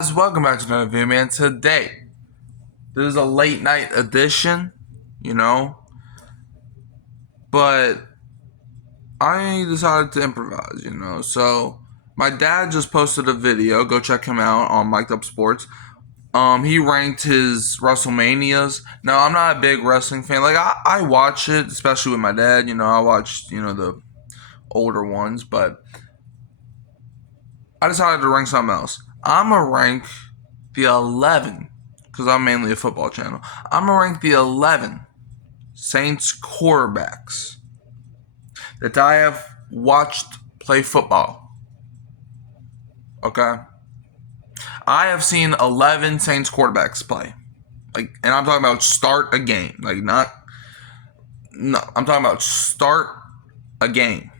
Guys, welcome back to another video, man. Today, this is a late night edition, you know, but I decided to improvise, So, my dad just posted a video. Go check him out on Mic'd Up Sports. He ranked his WrestleManias. Now, I'm not a big wrestling fan. Like, I watch it, especially with my dad. I watch, the older ones, but I decided to rank something else. I'm going to rank the 11, because I'm mainly a football channel. I'm going to rank the 11 Saints quarterbacks that I have watched play football. Okay? I have seen 11 Saints quarterbacks play. And I'm talking about start a game. I'm talking about start a game.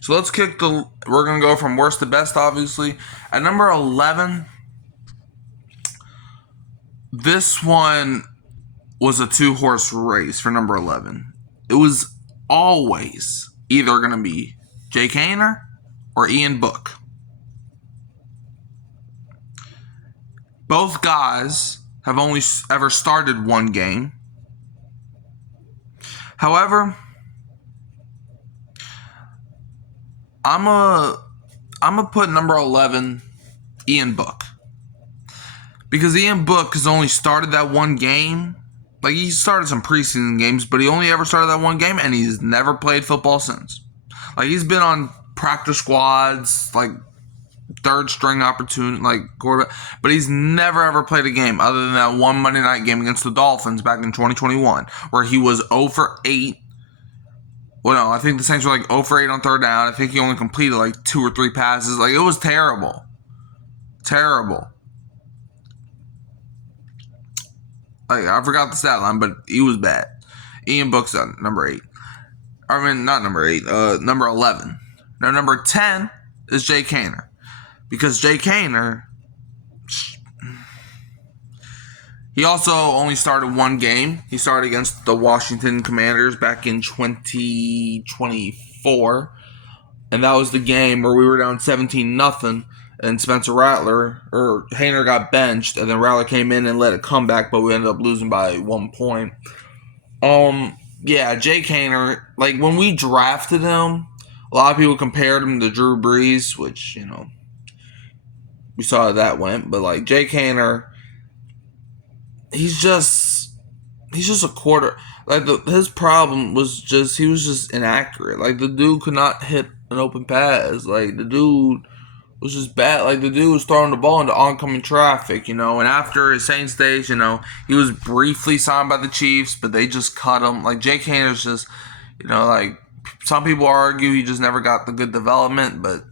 So we're going to go from worst to best, obviously. At number 11, this one was a two-horse race for number 11. It was always either going to be Jake Haener or Ian Book. Both guys have only ever started one game. However, I'm gonna put number 11 Ian Book, because Ian Book has only started that one game. Like, he started some preseason games, but he only ever started that one game, and he's never played football since. Like, he's been on practice squads, like third string opportunity, like quarterback, but he's never ever played a game other than that one Monday night game against the Dolphins back in 2021, where he was 0 for 8. Well, no, I think the Saints were like 0 for 8 on third down. I think he only completed like 2 or 3 passes. Like, it was terrible. Terrible. Like, I forgot the stat line, but he was bad. Ian Book's on number 8. I mean, not number 8, number 11. Now, number 10 is Jake Haener. Because Jake Haener, he also only started one game. He started against the Washington Commanders back in 2024. And that was the game where we were down 17-0. And Haener got benched. And then Rattler came in and let it come back. But we ended up losing by 1 point. Yeah, Jake Haener, like, when we drafted him, a lot of people compared him to Drew Brees, which, we saw how that went. But, like, Jake Haener, he's just a quarter. Like, his problem was just, he was just inaccurate. Like, the dude could not hit an open pass. Like, the dude was just bad. Like, the dude was throwing the ball into oncoming traffic, And after his Saints days, he was briefly signed by the Chiefs, but they just cut him. Like, Jake Haener's just, like, some people argue he just never got the good development, but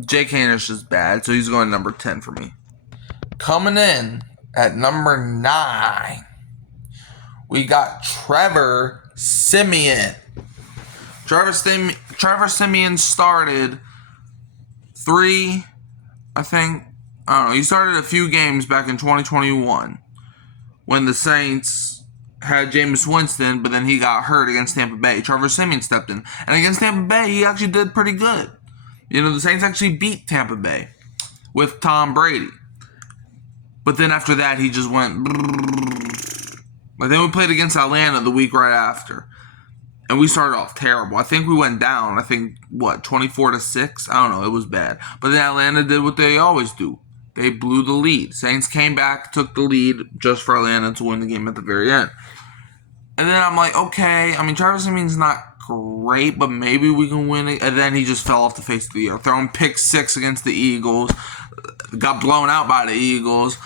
Jake Haener's just bad, so he's going number 10 for me. Coming in at number 9, we got Trevor Siemian. Trevor Siemian started 3, I think. I don't know. He started a few games back in 2021 when the Saints had Jameis Winston, but then he got hurt against Tampa Bay. Trevor Siemian stepped in. And against Tampa Bay, he actually did pretty good. The Saints actually beat Tampa Bay with Tom Brady. But then after that, he just went. Like, then we played against Atlanta the week right after. And we started off terrible. I think we went down, 24-6? I don't know. It was bad. But then Atlanta did what they always do. They blew the lead. Saints came back, took the lead just for Atlanta to win the game at the very end. And then I'm like, okay. I mean, Trevor Siemian's not great, but maybe we can win it. And then he just fell off the face of the earth. Throwing pick 6 against the Eagles. Got blown out by the Eagles.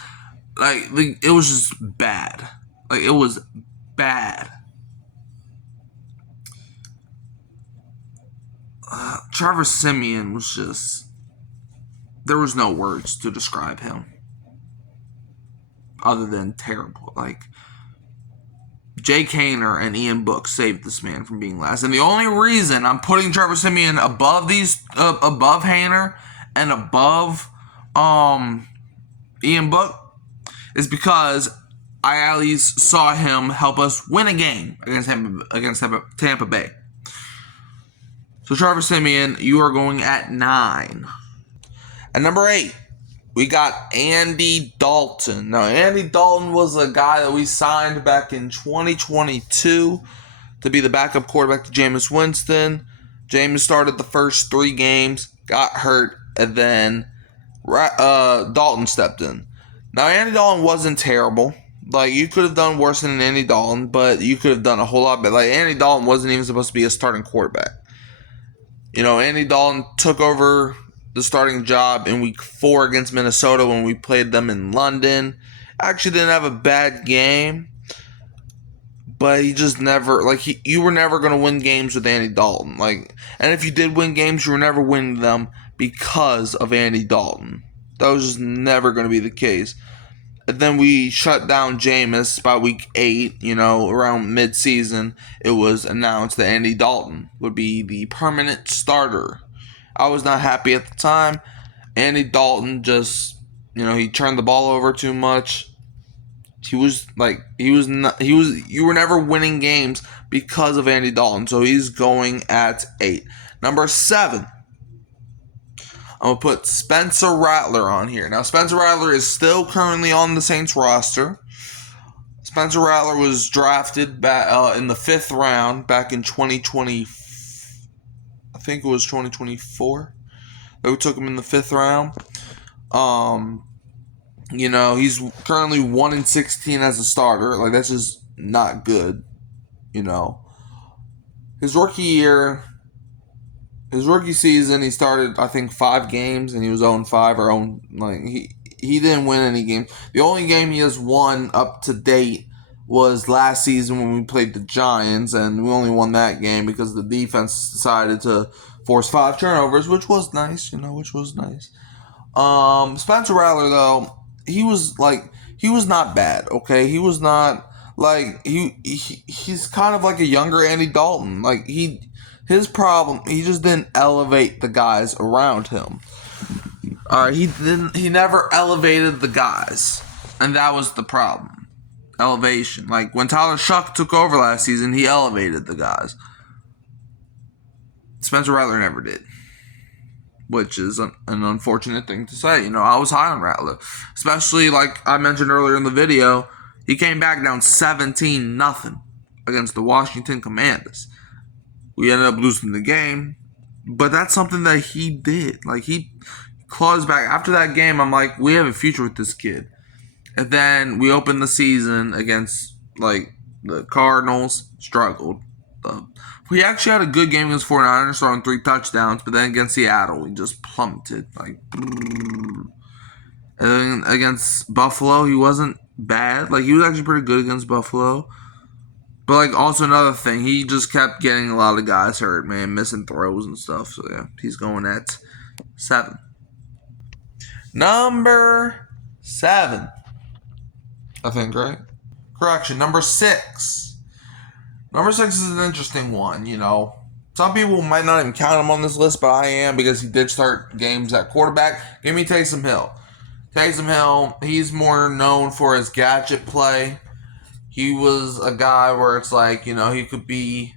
Like, it was just bad. Like, it was bad. Trevor Siemian was just... There was no words to describe him other than terrible. Like, Jake Haener and Ian Book saved this man from being last. And the only reason I'm putting Trevor Siemian above Haener and above Ian Book is because I at least saw him help us win a game against Tampa Bay. So Trevor Siemian, you are going at 9. At number 8, we got Andy Dalton. Now, Andy Dalton was a guy that we signed back in 2022 to be the backup quarterback to Jameis Winston. Jameis started the first 3 games, got hurt, and then Dalton stepped in. Now, Andy Dalton wasn't terrible. Like, you could have done worse than Andy Dalton, but you could have done a whole lot better. Like, Andy Dalton wasn't even supposed to be a starting quarterback. Andy Dalton took over the starting job in week 4 against Minnesota when we played them in London. Actually didn't have a bad game, but he just never, you were never going to win games with Andy Dalton. And if you did win games, you were never winning them because of Andy Dalton. That was just never going to be the case. And then we shut down Jameis by week 8, around mid-season. It was announced that Andy Dalton would be the permanent starter. I was not happy at the time. Andy Dalton just, he turned the ball over too much. You were never winning games because of Andy Dalton. So he's going at 8. Number 7. I'm going to put Spencer Rattler on here. Now, Spencer Rattler is still currently on the Saints roster. Spencer Rattler was drafted back in the 5th round back in 2020. I think it was 2024. They took him in the 5th round. He's currently 1-16 as a starter. That's just not good. His rookie season, he started, I think, 5 games, and he was 0-5 or he didn't win any games. The only game he has won up to date was last season when we played the Giants, and we only won that game because the defense decided to force 5 turnovers, which was nice, Spencer Rattler, though, he was not bad, okay? He was not, he's kind of like a younger Andy Dalton. His problem, he just didn't elevate the guys around him. He never elevated the guys, and that was the problem. Elevation. When Tyler Shuck took over last season, he elevated the guys. Spencer Rattler never did, which is an unfortunate thing to say. I was high on Rattler, especially like I mentioned earlier in the video. He came back down 17-0 against the Washington Commanders. We ended up losing the game, but that's something that he did. He claws back. After that game, I'm like, we have a future with this kid. And then we opened the season against, the Cardinals, struggled. We actually had a good game against 49ers, throwing 3 touchdowns, but then against Seattle, we just plummeted. And then against Buffalo, he wasn't bad. He was actually pretty good against Buffalo. But, also another thing, he just kept getting a lot of guys hurt, man, missing throws and stuff. So, yeah, he's going at 7. Number 7. I think, right? Correction, number 6. Number 6 is an interesting one, Some people might not even count him on this list, but I am because he did start games at quarterback. Give me Taysom Hill. Taysom Hill, he's more known for his gadget play. He was a guy where it's he could be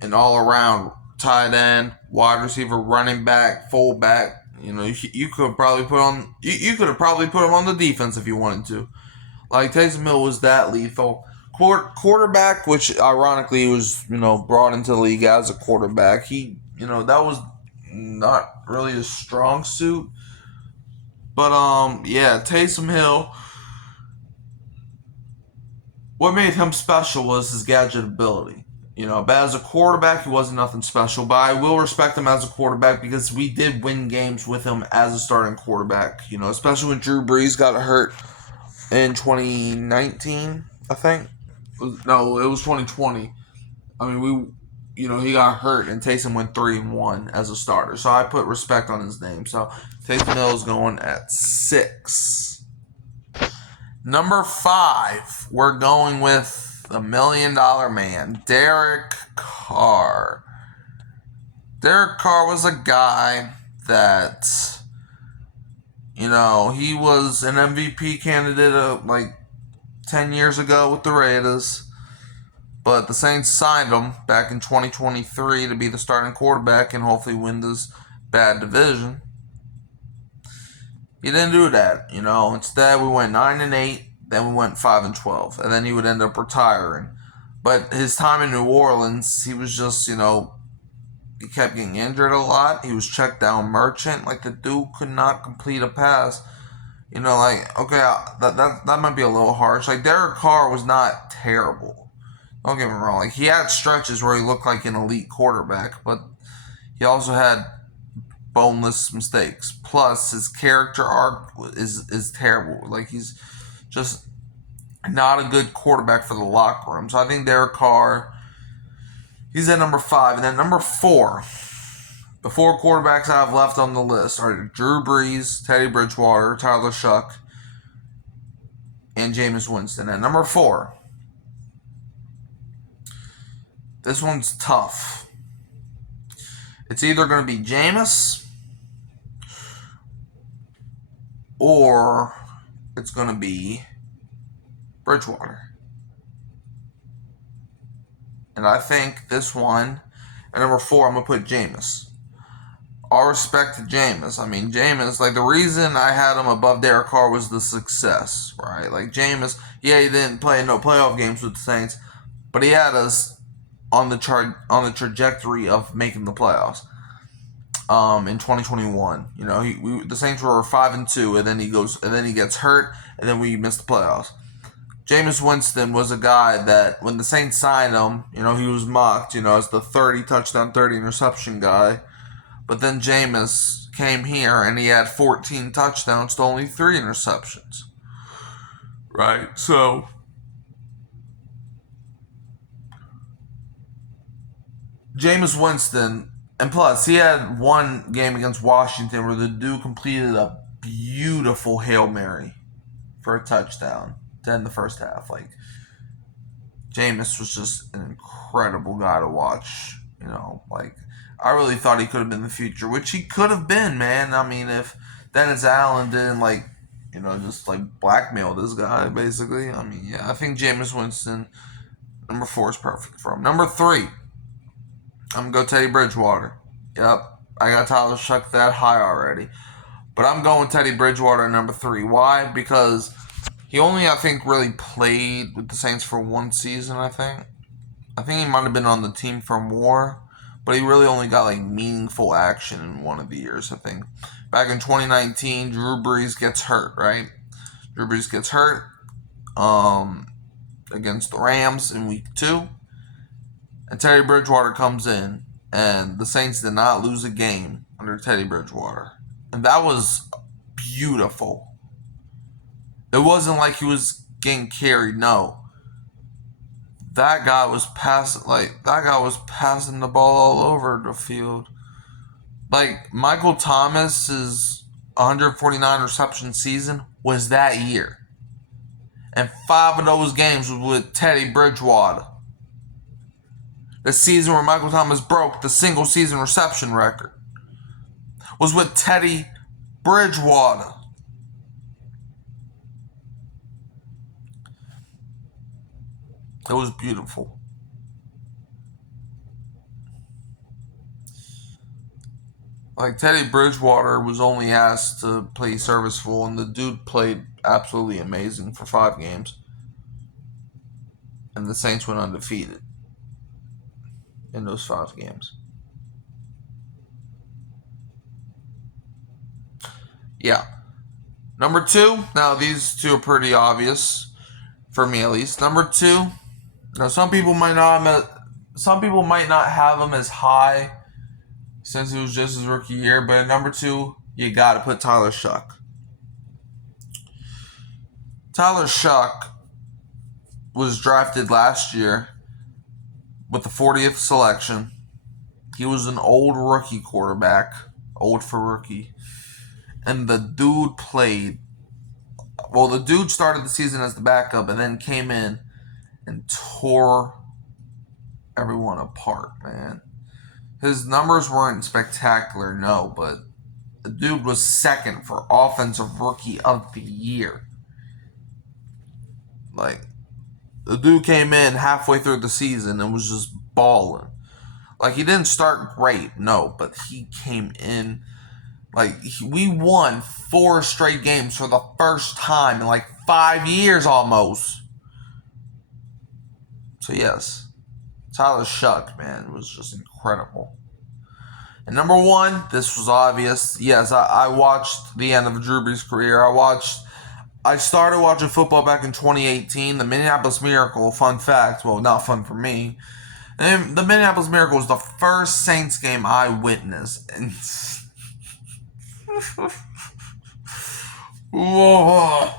an all-around tight end, wide receiver, running back, fullback. You could probably put on. You could have probably put him on the defense if you wanted to. Taysom Hill was that lethal. Quarterback, which ironically was brought into the league as a quarterback. He that was not really a strong suit. But Taysom Hill. What made him special was his gadget ability. But as a quarterback, he wasn't nothing special. But I will respect him as a quarterback because we did win games with him as a starting quarterback. Especially when Drew Brees got hurt in 2019, I think. No, it was 2020. He got hurt and Taysom went 3-1 as a starter. So I put respect on his name. So Taysom Hill is going at 6. Number 5, we're going with the $1 million man, Derek Carr. Derek Carr was a guy that, he was an MVP candidate 10 years ago with the Raiders. But the Saints signed him back in 2023 to be the starting quarterback and hopefully win this bad division. He didn't do that, you know. Instead, we went 9-8, then we went 5-12, and then he would end up retiring. But his time in New Orleans, he was just, you know, he kept getting injured a lot. He was checked down merchant. Like, the dude could not complete a pass. You know, like, okay, that might be a little harsh. Like, Derek Carr was not terrible. Don't get me wrong. Like, he had stretches where he looked like an elite quarterback, but he also had boneless mistakes. Plus, his character arc is terrible. Like, he's just not a good quarterback for the locker room. So I think Derek Carr, he's at number 5. And then number 4, the 4 quarterbacks I have left on the list are Drew Brees, Teddy Bridgewater, Tyler Shuck, and Jameis Winston. At number 4, this one's tough. It's either going to be Jameis or it's going to be Bridgewater. And I think this one, at number 4, I'm going to put Jameis. All respect to Jameis. I mean, Jameis, like, the reason I had him above Derek Carr was the success, right? Like, Jameis, yeah, he didn't play no playoff games with the Saints, but he had us on the trajectory of making the playoffs. In 2021, you know, the Saints were 5-2, and then he gets hurt, and then we missed the playoffs. Jameis Winston was a guy that when the Saints signed him, you know, he was mocked, you know, as the 30 touchdown, 30 interception guy. But then Jameis came here and he had 14 touchdowns to only 3 interceptions. Right? So Jameis Winston, and plus he had one game against Washington where the dude completed a beautiful Hail Mary for a touchdown to end the first half. Like, Jameis was just an incredible guy to watch. You know, like, I really thought he could have been the future, which he could have been, man. I mean, if Dennis Allen didn't, like, you know, just like blackmail this guy, basically. I mean, yeah, I think Jameis Winston, number 4, is perfect for him. Number 3, I'm going to go Teddy Bridgewater. Yep, I got Tyler Shuck that high already. But I'm going Teddy Bridgewater at number 3. Why? Because he only, I think, really played with the Saints for 1 season, I think. I think he might have been on the team for more, but he really only got, like, meaningful action in one of the years, I think. Back in 2019, Drew Brees gets hurt, right? Drew Brees gets hurt against the Rams in week 2. And Teddy Bridgewater comes in, and the Saints did not lose a game under Teddy Bridgewater. And that was beautiful. It wasn't like he was getting carried, no. That guy was passing the ball all over the field. Like, Michael Thomas's 149 reception season was that year. And 5 of those games was with Teddy Bridgewater. The season where Michael Thomas broke the single season reception record was with Teddy Bridgewater. It was beautiful. Like, Teddy Bridgewater was only asked to play serviceable, and the dude played absolutely amazing for 5 games. And the Saints went undefeated in those 5 games. Yeah. Number 2, now these 2 are pretty obvious, for me at least. Number 2, now some people might not have him as high since it was just his rookie year, but at number 2, you got to put Tyler Shuck. Tyler Shuck was drafted last year with the 40th selection. He was an old rookie quarterback, old for rookie, and the dude played. Well, the dude started the season as the backup and then came in and tore everyone apart, man. His numbers weren't spectacular, no, but the dude was second for Offensive Rookie of the Year. Like, the dude came in halfway through the season and was just balling. Like, he didn't start great, no, but he came in Like, we won 4 straight games for the first time in like 5 years almost. So, yes, Tyler Shough, man, was just incredible. And number 1, this was obvious. Yes, I watched the end of Drew Brees' career. I started watching football back in 2018. The Minneapolis Miracle, fun fact, well, not fun for me. And the Minneapolis Miracle was the first Saints game I witnessed. And whoa.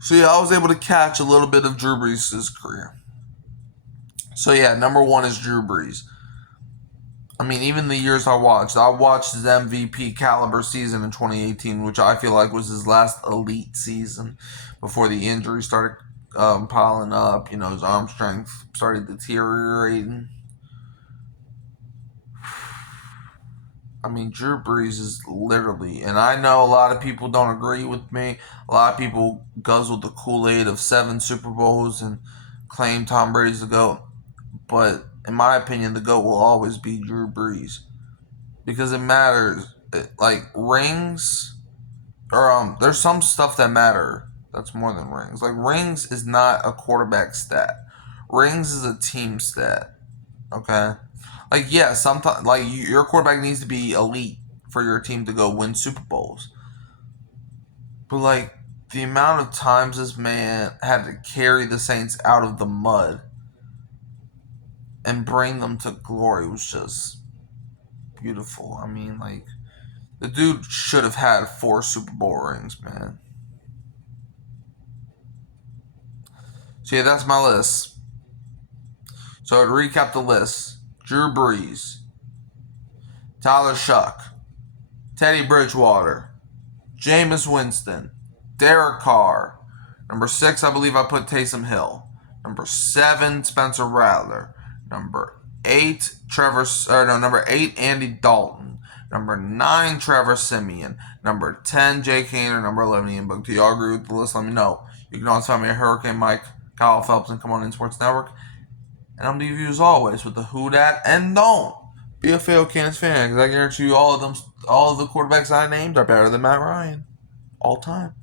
So yeah, I was able to catch a little bit of Drew Brees' career. So yeah, number 1 is Drew Brees. I mean, even the years I watched his MVP caliber season in 2018, which I feel like was his last elite season before the injury started piling up. You know, his arm strength started deteriorating. I mean, Drew Brees is literally, and I know a lot of people don't agree with me. A lot of people guzzled the Kool-Aid of 7 Super Bowls and claim Tom Brady's the GOAT. But in my opinion, the GOAT will always be Drew Brees. Because it matters. Like, rings, or there's some stuff that matter that's more than rings. Like, rings is not a quarterback stat. Rings is a team stat. Okay? Like, yeah, sometimes, like, your quarterback needs to be elite for your team to go win Super Bowls. But, like, the amount of times this man had to carry the Saints out of the mud and bring them to glory was just beautiful. I mean, like, the dude should have had 4 Super Bowl rings, man. So, yeah, that's my list. So, to recap the list: Drew Brees, Tyler Shough, Teddy Bridgewater, Jameis Winston, Derek Carr. Number 6, I believe I put Taysom Hill. Number 7, Spencer Rattler. Number 8, number 8, Andy Dalton. Number 9, Trevor Siemian. Number 10, Jay Kaner. Number 11, Ian Book. Do y'all agree with the list? Let me know. You can always find me at Hurricane Mike, Kyle Phelps, and Come On In Sports Network. And I'm leaving you as always with the who dat and don't be a failed Kansas fan, because I guarantee you all of the quarterbacks I named are better than Matt Ryan all time.